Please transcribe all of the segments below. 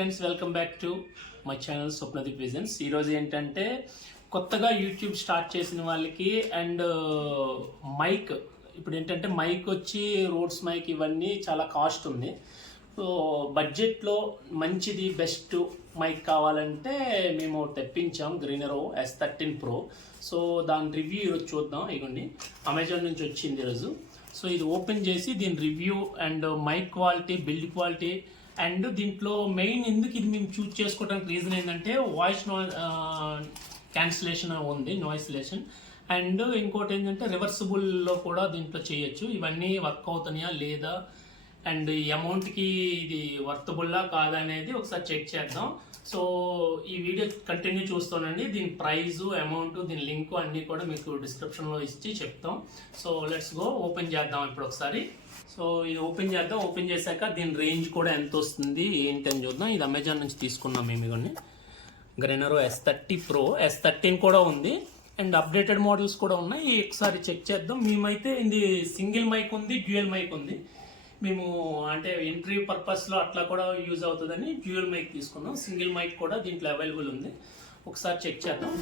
Friends, welcome back to my channel Swapnadeep visions. ఈరోజు ఏంటంటే కొత్తగా యూట్యూబ్ స్టార్ట్ చేసిన వాళ్ళకి అండ్ మైక్, ఇప్పుడు ఏంటంటే మైక్ వచ్చి రోడ్స్ మైక్ ఇవన్నీ చాలా కాస్ట్ ఉంది. సో బడ్జెట్లో మంచిది బెస్ట్ మైక్ కావాలంటే మేము తెప్పించాం గ్రీనరో S13 Pro. సో దాని రివ్యూ ఈరోజు చూద్దాం. ఇగోండి, అమెజాన్ నుంచి వచ్చింది ఈరోజు. సో ఇది ఓపెన్ చేసి దీని review and mic quality, build quality and దీంట్లో మెయిన్ ఎందుకు ఇది మేము చూస్ చేసుకోవడానికి రీజన్ ఏంటంటే వాయిస్ క్యాన్సిలేషన్ ఉంది, నాయిస్లేషన్. అండ్ ఇంకోటి ఏంటంటే రివర్సిబుల్లో కూడా దీంట్లో చేయొచ్చు. ఇవన్నీ వర్క్ అవుతున్నాయా లేదా అండ్ ఈ అమౌంట్కి ఇది వర్తబుల్లా కాదా అనేది ఒకసారి చెక్ చేద్దాం. సో ఈ వీడియో కంటిన్యూ చూస్తానండి. దీని ప్రైజు, అమౌంట్, దీని లింక్ అన్నీ కూడా మీకు డిస్క్రిప్షన్లో ఇచ్చి చెప్తాం. సో లెట్స్ గో, ఓపెన్ చేద్దాం ఇప్పుడు ఒకసారి. సో ఇది ఓపెన్ చేద్దాం. ఓపెన్ చేశాక దీని రేంజ్ కూడా ఎంత వస్తుంది ఏంటని చూద్దాం. ఇది అమెజాన్ నుంచి తీసుకున్నాం మేము. ఇవన్నీ గ్రీనరో S30 Pro, S13 కూడా ఉంది అండ్ అప్డేటెడ్ మోడల్స్ కూడా ఉన్నాయి. ఒకసారి చెక్ చేద్దాం. మేమైతే ఇది సింగిల్ మైక్ ఉంది, డ్యూయల్ మైక్ ఉంది. మేము అంటే ఇంటర్వ్యూ పర్పస్లో అట్లా కూడా యూజ్ అవుతుందని డ్యూయల్ మైక్ తీసుకున్నాం. సింగిల్ మైక్ కూడా దీంట్లో అవైలబుల్ ఉంది. ఒకసారి చెక్ చేద్దాం.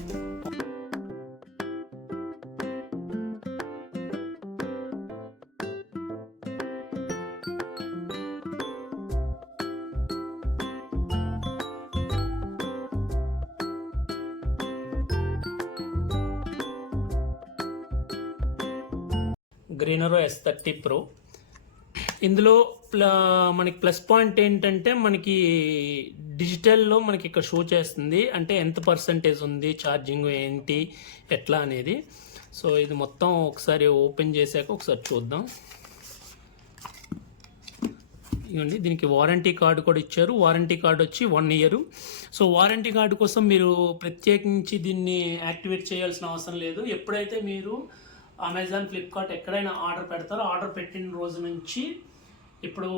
గ్రీనరో S30 Pro. ఇందులో మనకి ప్లస్ పాయింట్ ఏంటంటే మనకి డిజిటల్లో మనకి ఇక్కడ షో చేస్తుంది, అంటే ఎంత పర్సంటేజ్ ఉంది, ఛార్జింగ్ ఏంటి, ఎట్లా అనేది. సో ఇది మొత్తం ఒకసారి ఓపెన్ చేశాక ఒకసారి చూద్దాం. ఇవ్వండి, దీనికి వారంటీ కార్డు కూడా ఇచ్చారు. వారంటీ కార్డు వచ్చి 1 year. సో వారంటీ కార్డు కోసం మీరు ప్రత్యేకించి దీన్ని యాక్టివేట్ చేయాల్సిన అవసరం లేదు. ఎప్పుడైతే మీరు అమెజాన్, ఫ్లిప్కార్ట్ ఎక్కడైనా ఆర్డర్ పెడతారో, ఆర్డర్ పెట్టిన రోజు నుంచి ఇప్పుడు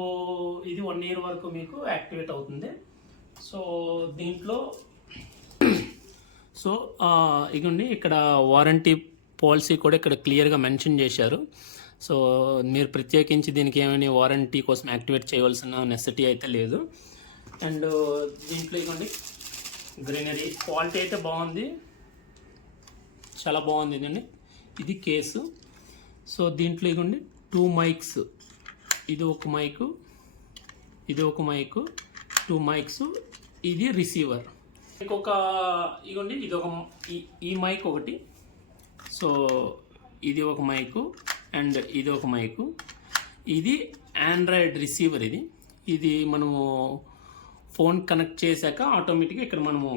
ఇది 1 year వరకు మీకు యాక్టివేట్ అవుతుంది. సో దీంట్లో సో ఇగోండి, ఇక్కడ వారంటీ పాలసీ కూడా ఇక్కడ క్లియర్గా మెన్షన్ చేశారు. సో మీరు ప్రత్యేకించి దీనికి ఏమైనా వారంటీ కోసం యాక్టివేట్ చేయవలసిన నెసెసిటీ అయితే లేదు. అండ్ దీంట్లో ఇగోండి గ్రీనరీ క్వాలిటీ అయితే బాగుంది, చాలా బాగుంది. ఇదండి, ఇది కేసు. సో దీంట్లో ఇగోండి 2 mics, ఇది ఒక మైకు, ఇది ఒక మైకు, 2 mics, ఇది రిసీవర్. ఇంకొక ఇగోండి, ఇది ఒక ఈ మైక్ ఒకటి. సో ఇది ఒక మైకు అండ్ ఇది ఒక మైకు. ఇది ఆండ్రాయిడ్ రిసీవర్. ఇది మనము ఫోన్ కనెక్ట్ చేశాక ఆటోమేటిక్గా ఇక్కడ మనము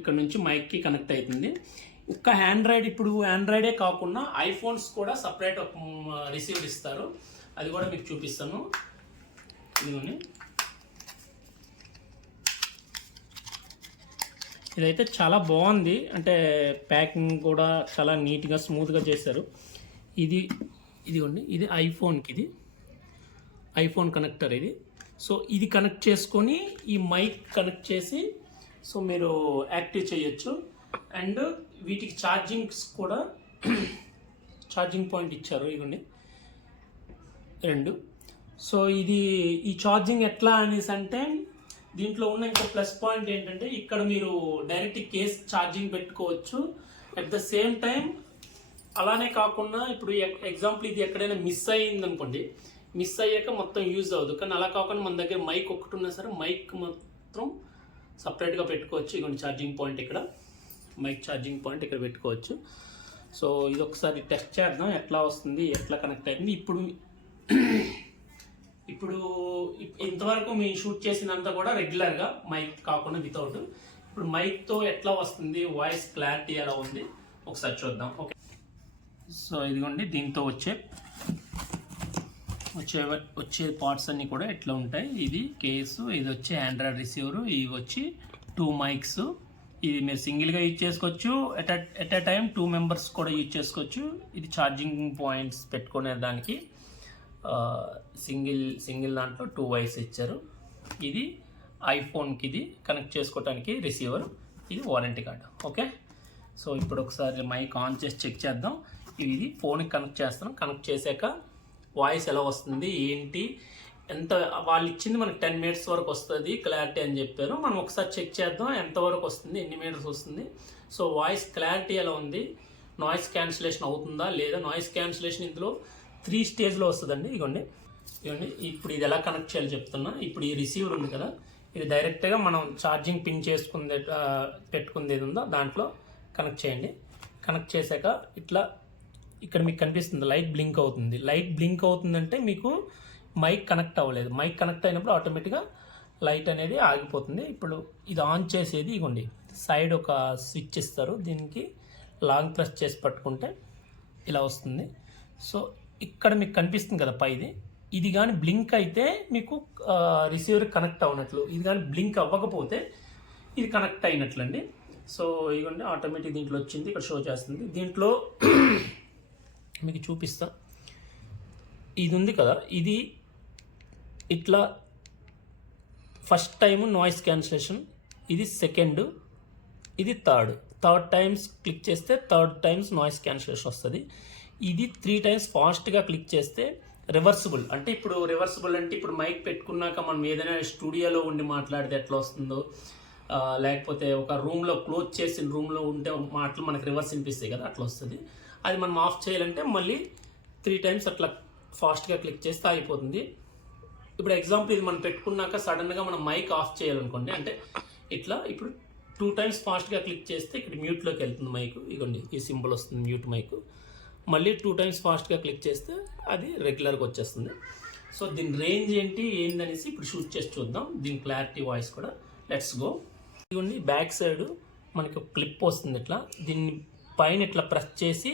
ఇక్కడ నుంచి మైక్కి కనెక్ట్ అవుతుంది. ఒక్క ఆండ్రాయిడ్, ఇప్పుడు ఆండ్రాయిడే కాకుండా ఐఫోన్స్ కూడా సపరేట్ రిసీవర్ ఇస్తారు. అది కూడా మీకు చూపిస్తాను. ఇదిగోని, ఇదైతే చాలా బాగుంది, అంటే ప్యాకింగ్ కూడా చాలా నీట్గా స్మూత్గా చేశారు. ఇదిగోండి, ఇది ఐఫోన్కి, ఇది ఐఫోన్ కనెక్టర్ ఇది. సో ఇది కనెక్ట్ చేసుకొని ఈ మైక్ కనెక్ట్ చేసి సో మీరు యాక్టివ్ చేయొచ్చు. అండ్ వీటికి ఛార్జింగ్స్ కూడా ఛార్జింగ్ పాయింట్ ఇచ్చారు. ఇవ్వండి 2. సో ఈ ఛార్జింగ్ ఎట్లా అనేసి అంటే దీంట్లో ఉన్న ఇంకో ప్లస్ పాయింట్ ఏంటంటే ఇక్కడ మీరు డైరెక్ట్ కేస్ ఛార్జింగ్ పెట్టుకోవచ్చు. అట్ ద సేమ్ టైం అలానే కాకుండా ఇప్పుడు ఎగ్జాంపుల్ ఇది ఎక్కడైనా మిస్ అయ్యింది అనుకోండి, మిస్ అయ్యాక మొత్తం యూజ్ అవ్వదు. కానీ అలా కాకుండా మన దగ్గర మైక్ ఒకటి ఉన్నా సరే మైక్ మాత్రం సపరేట్గా పెట్టుకోవచ్చు. ఇవ్వండి ఛార్జింగ్ పాయింట్, ఇక్కడ మైక్ ఛార్జింగ్ పాయింట్ ఇక్కడ పెట్టుకోవచ్చు. సో ఇది ఒకసారి టెస్ట్ చేద్దాం ఎట్లా వస్తుంది, ఎట్లా కనెక్ట్ అవుతుంది. ఇప్పుడు ఇంతవరకు మేము షూట్ చేసినంత కూడా రెగ్యులర్గా మైక్ కాకుండా వితౌట్. ఇప్పుడు మైక్తో ఎట్లా వస్తుంది, వాయిస్ క్లారిటీ ఎలా ఉంది ఒకసారి చూద్దాం. ఓకే, సో ఇదిగోండి, దీంతో వచ్చే పార్ట్స్ అన్నీ కూడా ఎట్లా ఉంటాయి. ఇది కేసు, ఇది వచ్చి ఆండ్రాయిడ్ రిసీవరు, ఇవి వచ్చి 2 mics. ఇది మీరు సింగిల్గా యూజ్ చేసుకోవచ్చు, ఎట్ ఎ టైం 2 members కూడా యూజ్ చేసుకోవచ్చు. ఇది ఛార్జింగ్ పాయింట్స్ పెట్టుకునే దానికి సింగిల్ దాంట్లో 2 wires ఇచ్చారు. ఇది ఐఫోన్కి, ఇది కనెక్ట్ చేసుకోవడానికి రిసీవర్, ఇది వారంటీ కార్డు. ఓకే, సో ఇప్పుడు ఒకసారి మైక్ ఆన్ చేసి చెక్ చేద్దాం. ఇది ఫోన్కి కనెక్ట్ చేస్తాం. కనెక్ట్ చేశాక వాయిస్ ఎలా వస్తుంది ఏంటి, ఎంత వాళ్ళు ఇచ్చింది మనకి 10 మీటర్స్ వరకు వస్తుంది క్లారిటీ అని చెప్పారు. మనం ఒకసారి చెక్ చేద్దాం ఎంతవరకు వస్తుంది, ఎన్ని మీటర్స్ వస్తుంది. సో వాయిస్ క్లారిటీ ఎలా ఉంది, నాయిస్ క్యాన్సిలేషన్ అవుతుందా లేదా. నాయిస్ క్యాన్సిలేషన్ ఇందులో 3 స్టేజ్లో వస్తుందండి. ఇవ్వండి ఇప్పుడు ఇది ఎలా కనెక్ట్ చేయాలో చెప్తున్నా. ఇప్పుడు ఈ రిసీవర్ ఉంది కదా, ఇది డైరెక్ట్గా మనం ఛార్జింగ్ పిన్ చేసుకుంది పెట్టుకుంది ఏది ఉందో దాంట్లో కనెక్ట్ చేయండి. కనెక్ట్ చేశాక ఇట్లా ఇక్కడ మీకు కనిపిస్తుంది లైట్ బ్లింక్ అవుతుంది. లైట్ బ్లింక్ అవుతుందంటే మీకు మైక్ కనెక్ట్ అవ్వలేదు. మైక్ కనెక్ట్ అయినప్పుడు ఆటోమేటిక్గా లైట్ అనేది ఆగిపోతుంది. ఇప్పుడు ఇది ఆన్ చేసేది ఇవ్వండి, సైడ్ ఒక స్విచ్ ఇస్తారు, దీనికి లాంగ్ ప్రెస్ చేసి పట్టుకుంటే ఇలా వస్తుంది. సో ఇక్కడ మీకు కనిపిస్తుంది కదా పైది, ఇది కానీ బ్లింక్ అయితే మీకు రిసీవర్ కనెక్ట్ అవ్వనట్లు, ఇది కానీ బ్లింక్ అవ్వకపోతే ఇది కనెక్ట్ అయినట్లు అండి. సో ఇదిగోండి ఆటోమేటిక్ దీంట్లో వచ్చింది, ఇక్కడ షో చేస్తుంది. దీంట్లో మీకు చూపిస్తా, ఇది ఉంది కదా, ఇది ఇట్లా ఫస్ట్ టైము నాయిస్ క్యాన్సిలేషన్, ఇది సెకండ్, ఇది థర్డ్ టైమ్స్ క్లిక్ చేస్తే థర్డ్ టైమ్స్ నాయిస్ క్యాన్సిలేషన్ వస్తుంది. ఇది 3 టైమ్స్ ఫాస్ట్గా క్లిక్ చేస్తే రివర్సిబుల్. అంటే ఇప్పుడు రివర్సిబుల్ అంటే ఇప్పుడు మైక్ పెట్టుకున్నాక మనం ఏదైనా స్టూడియోలో ఉండి మాట్లాడితే ఎట్లా వస్తుందో, లేకపోతే ఒక రూమ్లో క్లోజ్ చేసిన రూమ్లో ఉంటే మాటలు మనకు రివర్స్ వినిపిస్తాయి కదా, అట్లా వస్తుంది. అది మనం ఆఫ్ చేయాలంటే మళ్ళీ 3 టైమ్స్ అట్లా ఫాస్ట్గా క్లిక్ చేస్తే అయిపోతుంది. ఇప్పుడు ఎగ్జాంపుల్ ఇది మనం పెట్టుకున్నాక సడన్గా మనం మైక్ ఆఫ్ చేయాలనుకోండి, అంటే ఇట్లా ఇప్పుడు 2 టైమ్స్ ఫాస్ట్గా క్లిక్ చేస్తే ఇక్కడ మ్యూట్లోకి వెళ్తుంది మైక్. ఇదిగోండి ఈ సింబల్ వస్తుంది మ్యూట్ మైక్. మళ్ళీ 2 టైమ్స్ ఫాస్ట్గా క్లిక్ చేస్తే అది రెగ్యులర్గా వచ్చేస్తుంది. సో దీని రేంజ్ ఏందనేసి ఇప్పుడు షూట్ చేసి చూద్దాం, దీని క్లారిటీ వాయిస్ కూడా. Let's go. ఇదిగోండి బ్యాక్ సైడ్ మనకి ఒక క్లిప్ వస్తుంది, ఇట్లా దీన్ని పైన ఇట్లా ప్రెస్ చేసి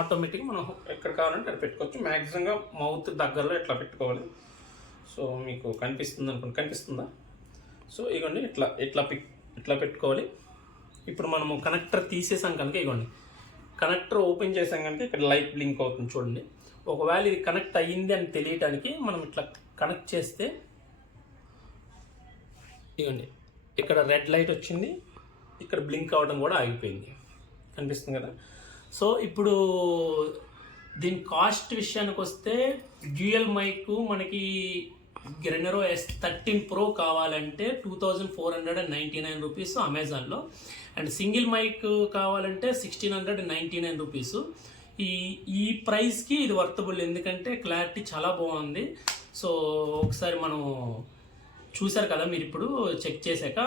ఆటోమేటిక్గా మనం ఎక్కడ కావాలంటే అక్కడ పెట్టుకోవచ్చు. మ్యాక్సిమంగా మౌత్ దగ్గరలో ఇట్లా పెట్టుకోవాలి. సో మీకు కనిపిస్తుంది అనుకోండి, కనిపిస్తుందా? సో ఇగోండి ఇట్లా పెట్టుకోవాలి. ఇప్పుడు మనము కనెక్టర్ తీసేసాం కనుక ఇగోండి కనెక్టర్ ఓపెన్ చేసాం కనుక ఇక్కడ లైట్ బ్లింక్ అవుతుంది చూడండి. ఒకవేళ ఇది కనెక్ట్ అయ్యింది అని తెలియటానికి మనం ఇట్లా కనెక్ట్ చేస్తే ఇగోండి ఇక్కడ రెడ్ లైట్ వచ్చింది, ఇక్కడ బ్లింక్ అవ్వడం కూడా ఆగిపోయింది, కనిపిస్తుంది కదా. సో ఇప్పుడు దీని కాస్ట్ విషయానికి వస్తే డ్యూయల్ మైక్ మనకి గ్రెనరో S13 Pro కావాలంటే 2499 రూపీస్ అమెజాన్లో, అండ్ సింగిల్ మైక్ కావాలంటే 1699 రూపీస్. ఈ ప్రైస్కి ఇది వర్తబుల్, ఎందుకంటే క్లారిటీ చాలా బాగుంది. సో ఒకసారి మనం చూసారు కదా మీరు, ఇప్పుడు చెక్ చేశాక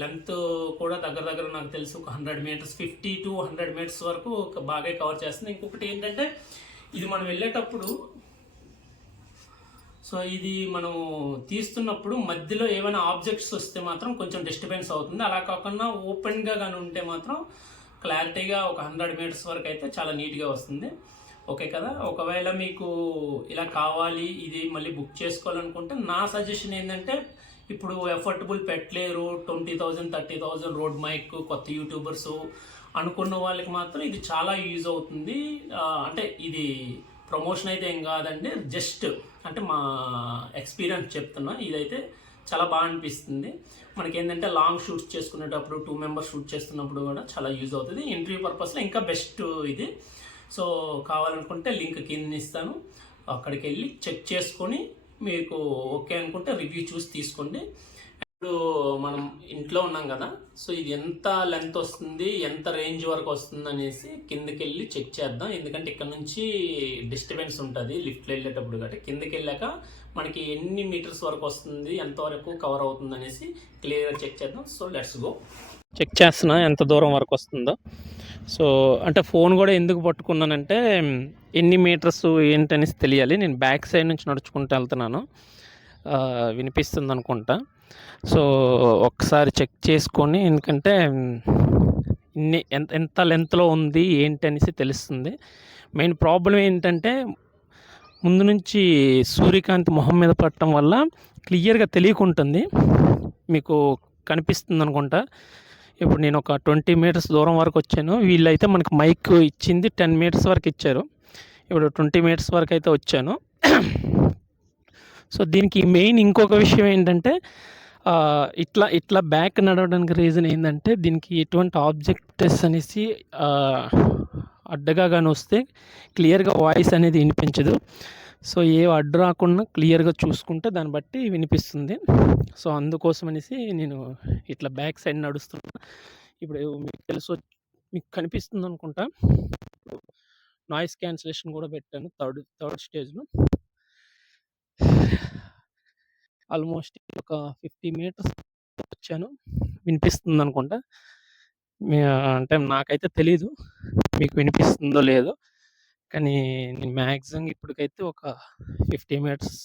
లెంత్ కూడా దగ్గర నాకు తెలిసి ఒక 100 మీటర్స్ 50 to 100 మీటర్స్ వరకు బాగా కవర్ చేస్తుంది. ఇంకొకటి ఏంటంటే ఇది మనం వెళ్ళేటప్పుడు, సో ఇది మనం తీస్తున్నప్పుడు మధ్యలో ఏమైనా ఆబ్జెక్ట్స్ వస్తే మాత్రం కొంచెం డిస్టర్బెన్స్ అవుతుంది. అలా కాకుండా ఓపెన్గా కానీ ఉంటే మాత్రం క్లారిటీగా ఒక 100 మీటర్స్ వరకు అయితే చాలా నీట్గా వస్తుంది. ఓకే కదా. ఒకవేళ మీకు ఇలా కావాలి, ఇది మళ్ళీ బుక్ చేసుకోవాలనుకుంటే నా సజెషన్ ఏంటంటే, ఇప్పుడు ఎఫర్టబుల్ పెట్టలేరు 20,000 30,000 రోడ్ మైక్ కొత్త యూట్యూబర్స్ అనుకున్న వాళ్ళకి మాత్రం ఇది చాలా యూజ్ అవుతుంది. అంటే ఇది ప్రమోషన్ అయితే ఏం కాదండి, జస్ట్ అంటే మా ఎక్స్పీరియన్స్ చెప్తున్నా. ఇదైతే చాలా బాగా అనిపిస్తుంది. మనకి ఏంటంటే లాంగ్ షూట్స్ చేసుకునేటప్పుడు 2 మెంబర్స్ షూట్ చేస్తున్నప్పుడు కూడా చాలా యూజ్ అవుతుంది. ఇంటర్వ్యూ పర్పస్లో ఇంకా బెస్ట్ ఇది. సో కావాలనుకుంటే లింక్ కింద ఇస్తాను, అక్కడికి వెళ్ళి చెక్ చేసుకొని మీకు ఓకే అనుకుంటే రివ్యూ చూసి తీసుకోండి. ఇప్పుడు మనం ఇంట్లో ఉన్నాం కదా, సో ఇది ఎంత లెంత్ వస్తుంది, ఎంత రేంజ్ వరకు వస్తుంది అనేసి కిందకి వెళ్ళి చెక్ చేద్దాం. ఎందుకంటే ఇక్కడ నుంచి డిస్టర్బెన్స్ ఉంటుంది లిఫ్ట్లో వెళ్ళేటప్పుడు, కాబట్టి కిందకి వెళ్ళాక మనకి ఎన్ని మీటర్స్ వరకు వస్తుంది, ఎంతవరకు కవర్ అవుతుంది అనేసి క్లియర్గా చెక్ చేద్దాం. So let's go. చెక్ చేస్తున్నా ఎంత దూరం వరకు వస్తుందో. సో అంటే ఫోన్ కూడా ఎందుకు పట్టుకున్నానంటే ఎన్ని మీటర్స్ ఏంటనేసి తెలియాలి. నేను బ్యాక్ సైడ్ నుంచి నడుచుకుంటూ వెళ్తున్నాను, వినిపిస్తుంది అనుకుంటా. సో ఒకసారి చెక్ చేసుకొని, ఎందుకంటే ఎంత లెంత్లో ఉంది ఏంటి అనేసి తెలుస్తుంది. మెయిన్ ప్రాబ్లం ఏంటంటే ముందు నుంచి సూర్యకాంతి మొహం మీద పడటం వల్ల క్లియర్గా తెలియకుంటుంది. మీకు కనిపిస్తుంది అనుకుంటా. ఇప్పుడు నేను ఒక 20 మీటర్స్ దూరం వరకు వచ్చాను. వీళ్ళైతే మనకు మైక్ ఇచ్చింది 10 మీటర్స్ వరకు ఇచ్చారు. ఇప్పుడు 20 మీటర్స్ వరకు అయితే వచ్చాను. సో దీనికి మెయిన్ ఇంకొక విషయం ఏంటంటే, ఇట్లా బ్యాక్ నడవడానికి రీజన్ ఏంటంటే, దీనికి ఎటువంటి ఆబ్జెక్ట్స్ అనేసి అడ్డగా కానీ వస్తే క్లియర్గా వాయిస్ అనేది వినిపించదు. సో ఏ అడ్డు రాకుండా క్లియర్గా చూసుకుంటే దాన్ని బట్టి వినిపిస్తుంది. సో అందుకోసం అనేసి నేను ఇట్లా బ్యాక్ సైడ్ నడుస్తున్నా. ఇప్పుడు మీకు కనిపిస్తుంది అనుకుంటా. నాయిస్ క్యాన్సిలేషన్ కూడా పెట్టాను థర్డ్ స్టేజ్లో. ఆల్మోస్ట్ ఒక 50 మీటర్స్ వచ్చాను. వినిపిస్తుంది అనుకుంటా. అంటే నాకైతే తెలీదు మీకు వినిపిస్తుందో లేదో, కానీ నేను మ్యాక్సిమం ఇప్పటికైతే ఒక 50 మీటర్స్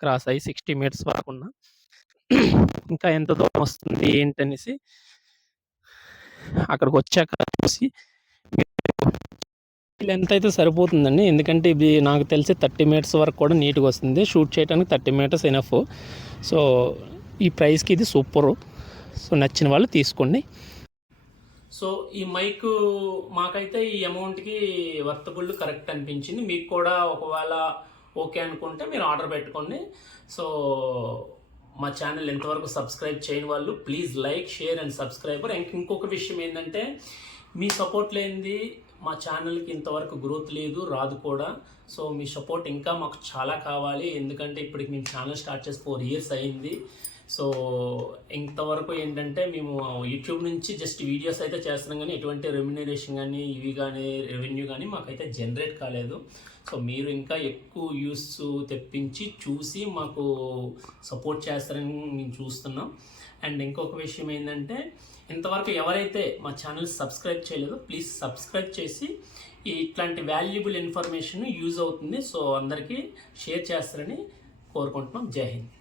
క్రాస్ అయ్యి 60 మీటర్స్ వరకు ఉన్నా. ఇంకా ఎంత దూరం వస్తుంది ఏంటనేసి అక్కడికి వచ్చాక చూసి లెంత్ అయితే సరిపోతుందండి. ఎందుకంటే ఇది నాకు తెలిసి 30 మీటర్స్ వరకు కూడా నీట్గా వస్తుంది. షూట్ చేయడానికి 30 మీటర్స్ ఎనఫ్. సో ఈ ప్రైస్కి ఇది సూపరు. సో నచ్చిన వాళ్ళు తీసుకోండి. సో ఈ మైక్ మాకైతే ఈ అమౌంట్కి వర్తబుల్ కరెక్ట్ అనిపించింది. మీకు కూడా ఒకవేళ ఓకే అనుకుంటే మీరు ఆర్డర్ పెట్టుకోండి. సో మా ఛానల్ ఎంతవరకు సబ్స్క్రైబ్ చేయని వాళ్ళు please like, share and subscriber. ఇంకొక విషయం ఏంటంటే, మీ సపోర్ట్ లేనిది మా ఛానల్కి ఇంతవరకు గ్రోత్ లేదు, రాదు కూడా. సో మీ సపోర్ట్ ఇంకా మాకు చాలా కావాలి. ఎందుకంటే ఇప్పటికి మేము ఛానల్ స్టార్ట్ చేసి 4 years అయింది. సో ఇంతవరకు ఏంటంటే మేము యూట్యూబ్ నుంచి జస్ట్ వీడియోస్ అయితే చేస్తున్నాం, కానీ ఎటువంటి రెమ్యునరేషన్ కానీ ఇవి కానీ రెవెన్యూ కానీ మాకైతే జనరేట్ కాలేదు. సో మీరు ఇంకా ఎక్కువ వ్యూస్ తెప్పించి చూసి మాకు సపోర్ట్ చేస్తారని మేము చూస్తున్నాం. అండ్ ఇంకొక విషయం ఏంటంటే, ఇంతవరకు ఎవరైతే మా ఛానల్ సబ్స్క్రైబ్ చేయలేదో ప్లీజ్ సబ్స్క్రైబ్ చేసి ఇట్లాంటి వాల్యుబుల్ ఇన్ఫర్మేషన్ యూజ్ అవుతుంది. సో అందరికీ షేర్ చేస్తారని కోరుకుంటున్నాం. జై హింద్.